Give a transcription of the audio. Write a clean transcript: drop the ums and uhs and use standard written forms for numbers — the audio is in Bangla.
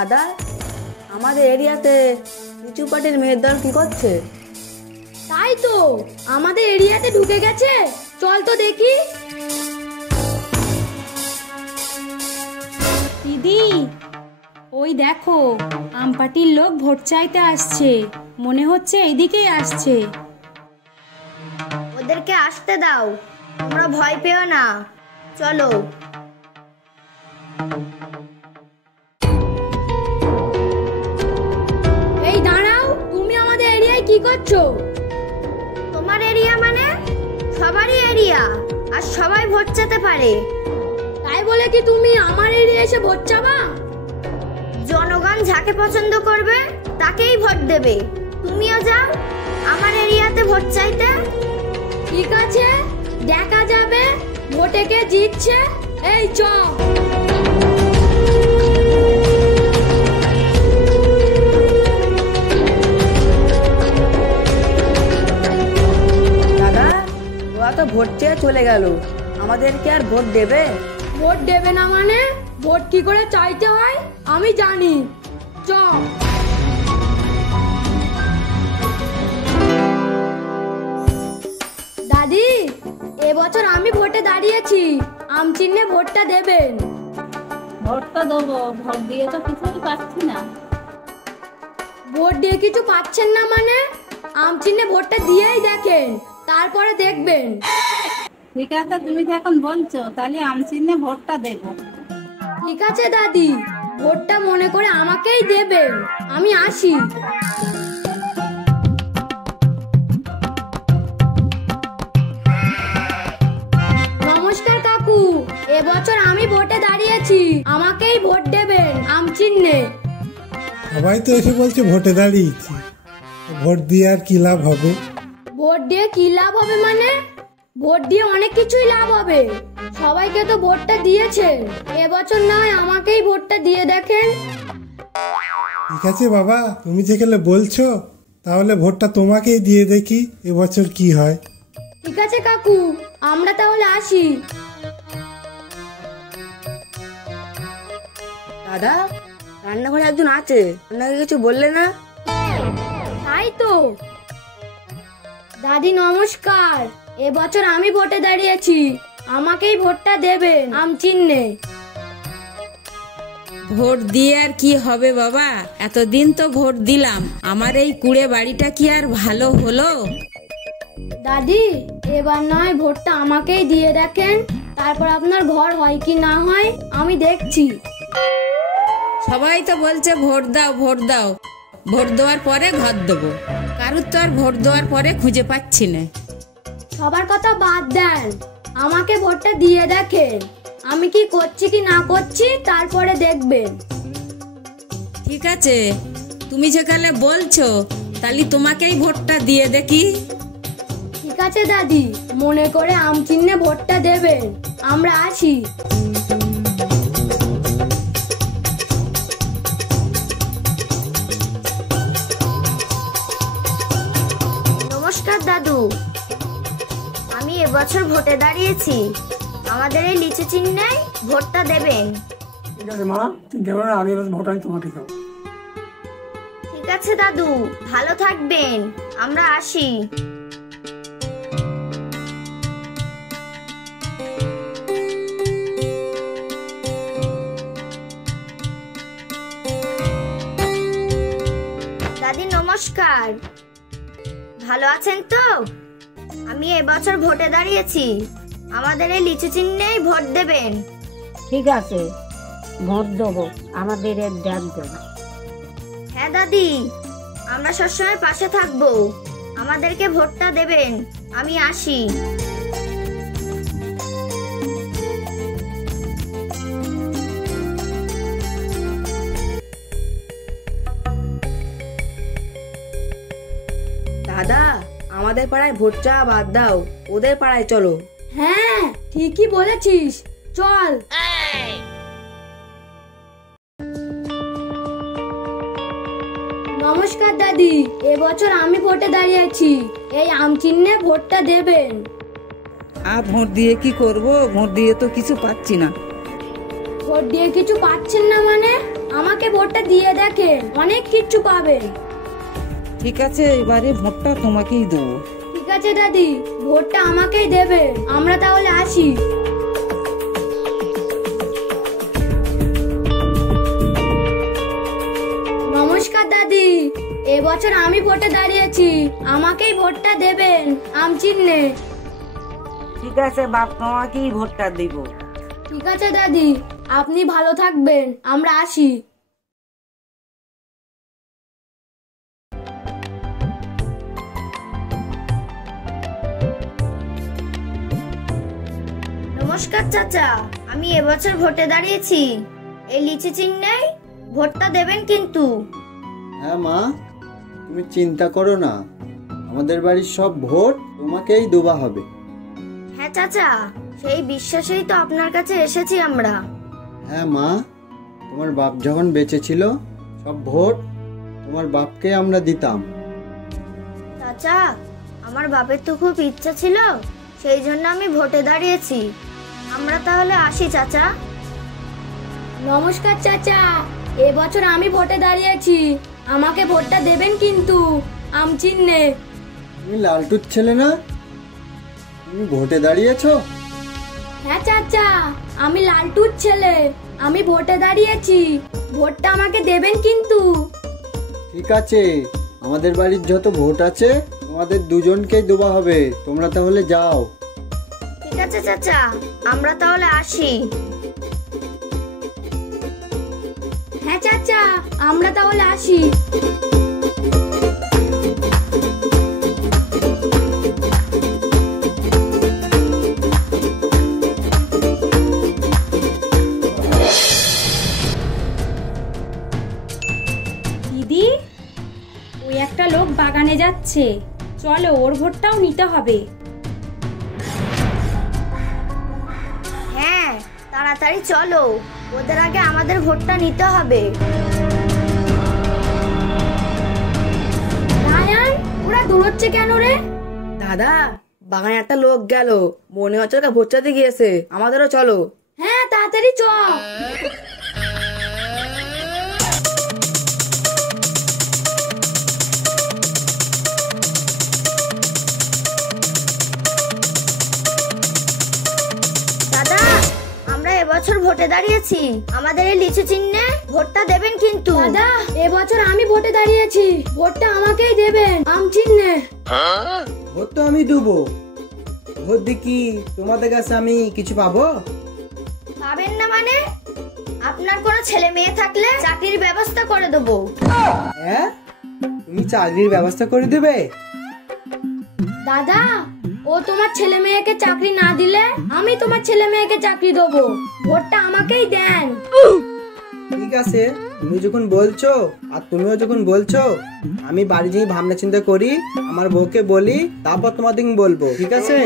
দাদা, আমাদের এরিয়াতে নিচু পাটির মেয়ের দল কি করছে? তাই তো, আমাদের এরিয়াতে ঢুকে গেছে। চল তো দেখি। দিদি, ওই দেখো, আমপাটির লোক ভোট চাইতে আসছে। মনে হচ্ছে এইদিকেই আসছে। ওদেরকে আসতে দাও, তোমরা ভয় পেও না, চলো। এই দাঁড়াও, তুমি আমাদের এরিয়ায় কি করছো? তোমার এরিয়া মানে? সবারই এরিয়া, আর সবাই ভোট চাইতে পারে। তাই বলে কি তুমি আমার এরিয়ায় এসে ভোট চাবা? জনগণ যাকে পছন্দ করবে তাকেই ভোট দেবে। তুমিও যাও আমার এরিয়াতে ভোট চাইতে। ঠিক আছে, দেখা যাবে ভোটে কে জিতছে। এই চ। দাদা, ওরা তো ভোট চেয়ে চলে গেল, আমাদেরকে আর ভোট দেবে? ভোট দেবে না মানে? ভোট কি করে চাইতে হয় আমি জানি। চ। দাদি, এবছর আমি ভোটে দাঁড়িয়েছি, আম চিহ্নে ভোটটা দেবেন। ভোটটা দেবো, ভোট দিয়ে তো কিছুই পাচ্ছি না। ভোট দিয়ে কিছু পাচ্ছেন না মানে? আম চিহ্নে ভোটটা দিয়েই দেখেন, তারপরে দেখবেন। ঠিক আছে, তুমি যখন বলছো তাহলে আম চিহ্নে ভোটটা দেবো। ঠিক আছে দাদি, ভোটটা মনে করে আমাকেই দেবেন। আমি আসি। নমস্কার কাকু, এবছর আমি ভোটে দাঁড়িয়েছি, আমাকেই ভোট দেবেন আম চিহ্নে। সবাই তো এসে বলছে ভোটে দাঁড়িয়েছি, ভোট দিয়ে আর কি লাভ হবে? ভোট দিয়ে কি লাভ হবে মানে? ভোট দিয়ে অনেক কিছুই লাভ হবে। সবাইকে তো ভোটটা দিয়েছেন, এবছর না হয় আমাকেই ভোটটা দিয়ে দেখেন। ঠিক আছে বাবা, তুমি যেখানে বলছো তাহলে ভোটটা তোমাকেই দিয়ে দেখি এবছর কি হয়। ঠিক আছে কাকু, আমরা তাহলে আসি। দাদা, রান্নাঘরে একজন আছে, আপনাকে কিছু বললে না? তাই তো। দাদি নমস্কার, এবছর আমি ভোটে দাঁড়িয়েছি, আমাকেই ভোটটা দেবেন আম চিহ্নে। ভোট দিয়ে আর কি হবে বাবা, এতদিন তো ভোট দিলাম, আমার এই কুড়ে বাড়িটা কি আর ভালো হলো? দাদি, এবার নয় ভোটটা আমাকেই দিয়ে দেখেন, তারপর আপনার ঘর হয় কি না হয় আমি দেখছি। সবাই তো বলছে ভোট দাও ভোট দাও, ভোট দেওয়ার পরে ঘর দেবো, কারুর তো আর ভোট দেওয়ার পরে খুঁজে পাচ্ছি না। সবার কথা বাদ দেন, আমাকে ভোটটা দিয়ে দেখেন, আমি কি করছি কি না করছি তারপরে দেখবেন। ঠিক আছে, তুমি যেখানে বলছো তাহলে তোমাকেই ভোটটা দিয়ে দেখি। ঠিক আছে দাদি, মনে করে আম চিহ্নে ভোটটা দেবেন, আমরা আসি। নমস্কার দাদু, আমি এবছর ভোটে দাঁড়িয়েছি, আমাদের এই লিচু চিহ্নে ভোটটা দেবেন। ঠিক আছে মা, তুমি দেবো না, আগের ভোট আমি তোমাকে দেবো। ঠিক আছে দাদু, ভালো থাকবেন, আমরা আসি। দাদি নমস্কার, ভালো আছেন তো? আমি এবছর ভোটে দাঁড়িয়েছি, আমাদের এই লিচু চিহ্নেই ভোট দেবেন। ঠিক আছে, ভোট দেবো, আমাদের এর ডাকবেন। হ্যাঁ দাদি, আমরা সবসময় পাশে থাকবো, আমাদেরকে ভোটটা দেবেন, আমি আসি। দাদা, আমাদের পাড়ায় ভোট চাওয়া বাদ দাও, ওদের পাড়ায় চলো। হ্যাঁ, ঠিকই বলেছিস, চল। নমস্কার দাদি, এবছর আমি ভোটে দাঁড়িয়েছি, এই আম চিহ্নে ভোটটা দেবেন। আর ভোট দিয়ে কি করব? ভোট দিয়ে তো কিছু পাচ্ছি না। ভোট দিয়ে কিছু পাচ্ছেন না মানে? আমাকে ভোটটা দিয়ে দেখে, অনেক কিচ্ছু পাবে। ঠিক আছে, এবারে ভোটটা তোমাকেই দেবো। ঠিক আছে দাদি, ভোটটা আমাকেই দেবে। আমরা তাহলে আসি। নমস্কার দাদি, এবছর আমি ভোটে দাঁড়িয়েছি, আমাকেই ভোটটা দেবেন আম চিহ্নে। ঠিক আছে বাপ, তোমাকেই ভোটটা দিব। ঠিক আছে দাদি, আপনি ভালো থাকবেন, আমরা আসি। নমস্কার চাচা, আমি এবছর ভোটে দাঁড়িয়েছি। এই লিচু চিহ্নেই ভোটটা দেবেন কিন্তু। হ্যাঁ মা, তুমি চিন্তা করো না, আমাদের বাড়ির সব ভোট তোমাকেই দেওয়া হবে। হ্যাঁ চাচা, সেই বিশ্বাসেই তো আপনার কাছে এসেছি আমরা। হ্যাঁ মা, তোমার বাপ যখন বেঁচে ছিল সব ভোট তোমার বাপকে আমরা দিতাম। চাচা, আমার বাপের তো খুব ইচ্ছা ছিল, সেই জন্য আমি ভোটে দাঁড়িয়েছি। আমরা তাহলে আসি চাচা। নমস্কার চাচা, এবছর আমি ভোটে দাঁড়িয়েছি, আমাকে ভোটটা দেবেন কিন্তু আম চিহ্নে। তুমি লালটুর ছেলে না? তুমি ভোটে দাঁড়িয়েছো? হ্যাঁ চাচা, আমি লালটুর ছেলে, আমি ভোটে দাঁড়িয়েছি, ভোটটা আমাকে দেবেন কিন্তু। ঠিক আছে, আমাদের বাড়ির যত ভোট আছে তোমাদের দুজনকেই দেওয়া হবে। তোমরা তাহলে যাও। ঠিক আছে চাচা, আমরা তাহলে আসি। হ্যাঁ চাচা, আমরা তাহলে আসি। দিদি, ওই একটা লোক বাগানে যাচ্ছে, চলো ওর ভোটটাও নিতে হবে। হ্যাঁ, তাড়াতাড়ি চলো, ওদের আগে আমাদের ভোটটা নিতে হবে। রায়ান, ওরা দৌড়চ্ছে কেন রে? দাদা, বাগানে একটা লোক গেল, মনে হচ্ছে ওকে ভোট চাইতে গিয়েছে, আমাদেরও চলো। হ্যাঁ, তাড়াতাড়ি চ। দাদা, আমরা এবছর ভোটে দাঁড়িয়েছি, আমাদের এই লিচু চিহ্নে ভোটটা দেবেন কিন্তু। দাদা, এবছর আমি ভোটে দাঁড়িয়েছি, ভোটটা আমাকেই দেবেন আম চিহ্নে। ভোট তো আমি দেবো, ভোট দিয়ে কি তোমাদের কাছে আমি কিছু পাবো? পাবেন না মানে? আপনার কোনো ছেলে মেয়ে থাকলে চাকরির ব্যবস্থা করে দেবো। হ্যাঁ, তুমি চাকরির ব্যবস্থা করে দেবে? দাদা, ও তোমার ছেলে মেয়েকে চাকরি না দিলে আমি তোমার ছেলে মেয়েকে চাকরি দেবো, ভোটটা আমাকেই দেন। ঠিক আছে, তুমি যখন বলছো আর তুমিও যখন বলছো, আমি বাড়ি যেয়ে ভাবনা চিন্তা করি, আমার বউকে বলি, তারপর তোমাদের বলবো। ঠিক আছে?